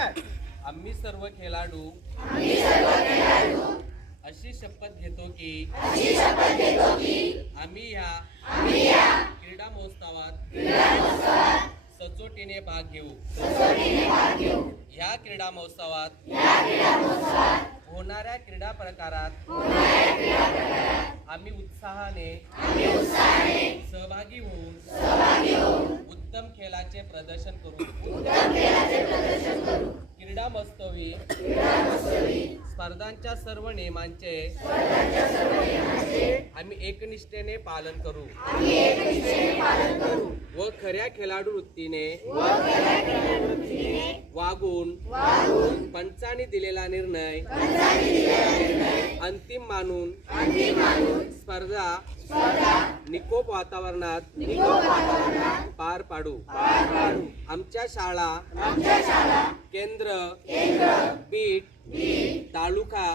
काय? आम्ही सर्व खेळाडू अशी शपथ घेतो की आम्ही या क्रीडा महोत्सवात सचोटीने भाग घेऊ. या क्रीडा महोत्सवात होणाऱ्या क्रीडा प्रकारात आम्ही उत्साहाने सहभागी होऊन उत्तम खेळाचे प्रदर्शन करू. क्रीडा महोत्सवी स्पर्धांच्या सर्व नियमांचे आम्ही एकनिष्ठेने पालन करू व खऱ्या खेळाडू वृत्तीने वागून पंचांनी दिलेला निर्णय अंतिम मानून स्पर्धा निकोप वातावरणात पार पाडू. आमच्या शाळा केंद्र बीट तालुका